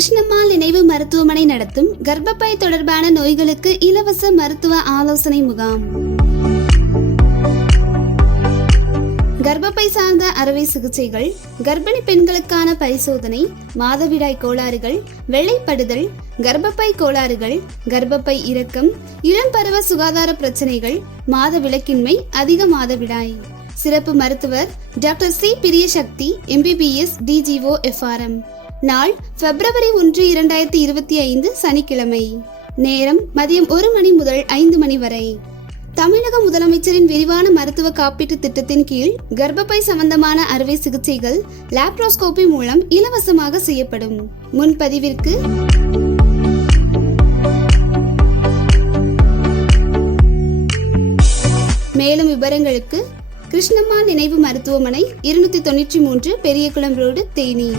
கிருஷ்ணம்மாள் நினைவு மருத்துவமனை நடத்தும் கர்ப்பப்பை தொடர்பான நோய்களுக்கு இலவச மருத்துவ ஆலோசனை முகாம். கர்ப்பப்பை சார்ந்த அறுவை சிகிச்சைகள் கர்ப்பிணி பெண்களுக்கான பரிசோதனை மாதவிடாய் கோளாறுகள் வெள்ளைப்படுதல் கர்ப்பப்பை கோளாறுகள் கர்ப்பப்பை இறக்கம் இளம்பருவ சுகாதார பிரச்சனைகள் மாத விளக்கின்மை அதிக மாதவிடாய் சிறப்பு மருத்துவர் doctor C. Priyasakthi MBBS DGO FRM நாள் பிப்ரவரி ஒன்று இரண்டாயிரத்தி இருபத்தி ஐந்து சனிக்கிழமை. நேரம் மதியம் ஒரு மணி முதல் ஐந்து மணி வரை. தமிழக முதலமைச்சரின் விரிவான மருத்துவ காப்பீட்டு திட்டத்தின் கீழ் கர்ப்பப்பை சம்பந்தமான அறுவை சிகிச்சைகள் லாப்ரோஸ்கோபி மூலம் இலவசமாக செய்யப்படும். முன்பதிவிற்கு மேலும் விவரங்களுக்கு கிருஷ்ணம்மா நினைவு மருத்துவமனை இருநூத்தி தொண்ணூற்றி மூன்று பெரியகுளம் ரோடு தேனி.